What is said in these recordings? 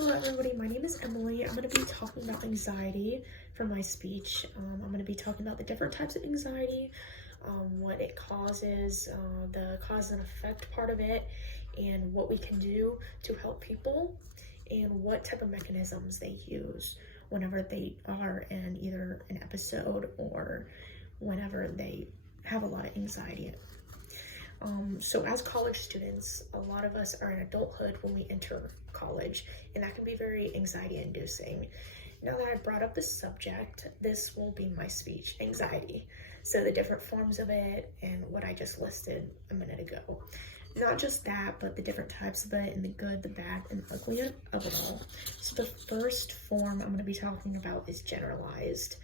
Hello everybody, my name is Emily. I'm going to be talking about anxiety for my speech. I'm going to be talking about the different types of anxiety, what it causes, the cause and effect part of it, and what we can do to help people, and what type of mechanisms they use whenever they are in either an episode or whenever they have a lot of anxiety. So as college students, a lot of us are in adulthood when we enter college, and that can be very anxiety inducing. Now that I brought up this subject, this will be my speech, anxiety. So the different forms of it and what I just listed a minute ago. Not just that, but the different types of it and the good, the bad, and the ugly of it all. So the first form I'm going to be talking about is generalized.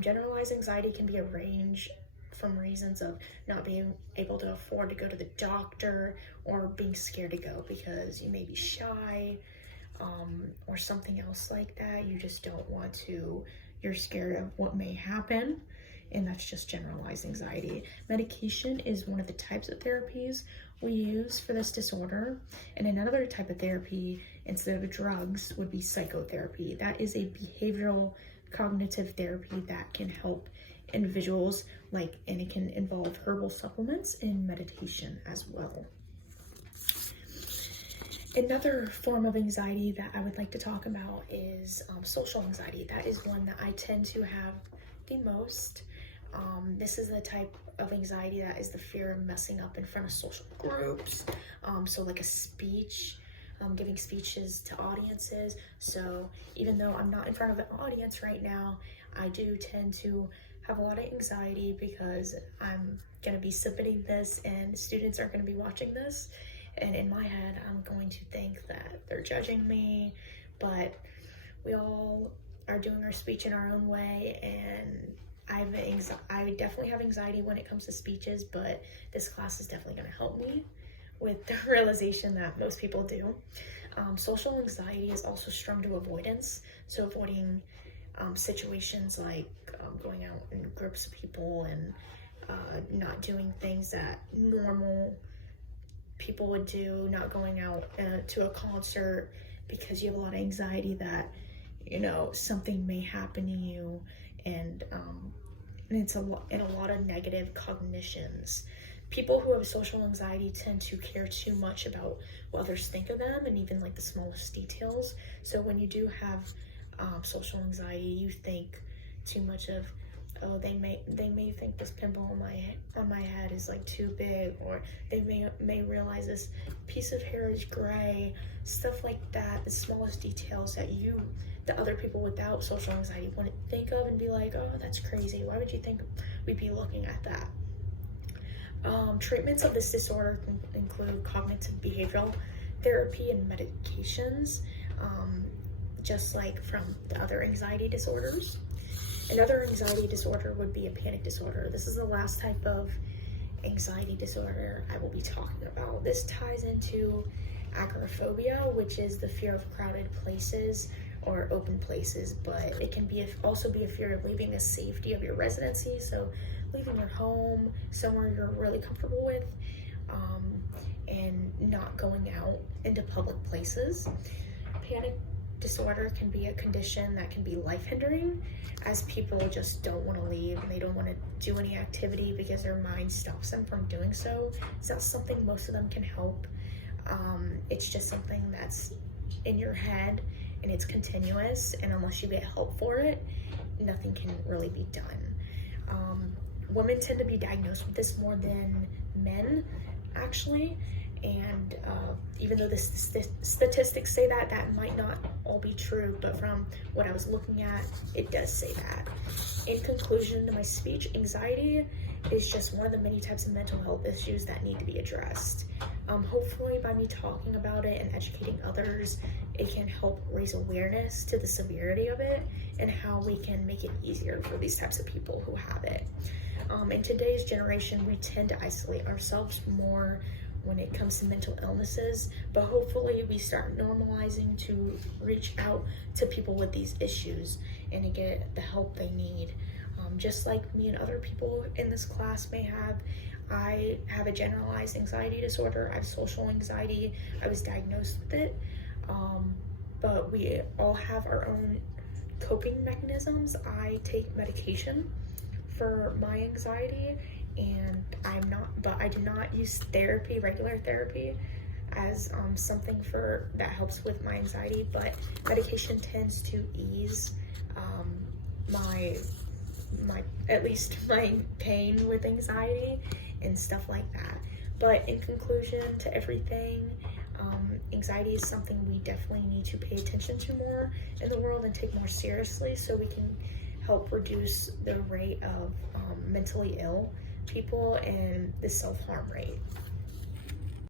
Generalized anxiety can be a range from reasons of not being able to afford to go to the doctor or being scared to go because you may be shy, or something else like that. You just don't want to, you're scared of what may happen, and that's just generalized anxiety. Medication is one of the types of therapies we use for this disorder, and another type of therapy instead of drugs would be psychotherapy. That is a behavioral cognitive therapy that can help individuals, and it can involve herbal supplements and meditation as well. Another form of anxiety that I would like to talk about is social anxiety. That is one that I tend to have the most. This is the type of anxiety that is the fear of messing up in front of social groups. So like a speech, giving speeches to audiences. So even though I'm not in front of an audience right now, I do tend to have a lot of anxiety because I'm going to be submitting this and students are going to be watching this. And in my head, I'm going to think that they're judging me, but we all are doing our speech in our own way, and I definitely have anxiety when it comes to speeches, but this class is definitely going to help me with the realization that most people do. Social anxiety is also strung to avoidance, so avoiding situations like going out in groups of people and not doing things that normal people would do, not going out to a concert because you have a lot of anxiety that, something may happen to you, and it's a lot of negative cognitions. People who have social anxiety tend to care too much about what others think of them, and even like the smallest details. So when you do have social anxiety, you think too much of, oh, they may think this pimple on my head is like too big, or they may realize this piece of hair is gray, stuff like that. The smallest details that other people without social anxiety wouldn't think of and be like, oh, that's crazy. Why would you think we'd be looking at that? Treatments of this disorder can include cognitive behavioral therapy and medications, just like from the other anxiety disorders. Another anxiety disorder would be a panic disorder. This is the last type of anxiety disorder I will be talking about. This ties into agoraphobia, which is the fear of crowded places or open places, but it can also be a fear of leaving the safety of your residency, so leaving your home, somewhere you're really comfortable with, and not going out into public places. Panic disorder can be a condition that can be life-hindering, as people just don't want to leave and they don't want to do any activity because their mind stops them from doing so. It's not something most of them can help. It's just something that's in your head and it's continuous, and unless you get help for it, nothing can really be done. Women tend to be diagnosed with this more than men, actually. And even though the statistics say that might not all be true, but from what I was looking at, it does say that. In conclusion to my speech, anxiety is just one of the many types of mental health issues that need to be addressed. Hopefully by me talking about it and educating others, it can help raise awareness to the severity of it and how we can make it easier for these types of people who have it. In today's generation, we tend to isolate ourselves more when it comes to mental illnesses, but hopefully we start normalizing to reach out to people with these issues and to get the help they need. Just like me and other people in this class may have, I have a generalized anxiety disorder. I have social anxiety. I was diagnosed with it. but we all have our own coping mechanisms. I take medication for my anxiety, and I do not use therapy, regular therapy, as something that helps with my anxiety, but medication tends to ease my at least my pain with anxiety and stuff like that. But in conclusion to everything, anxiety is something we definitely need to pay attention to more in the world and take more seriously, so we can help reduce the rate of mentally ill people and the self-harm rate.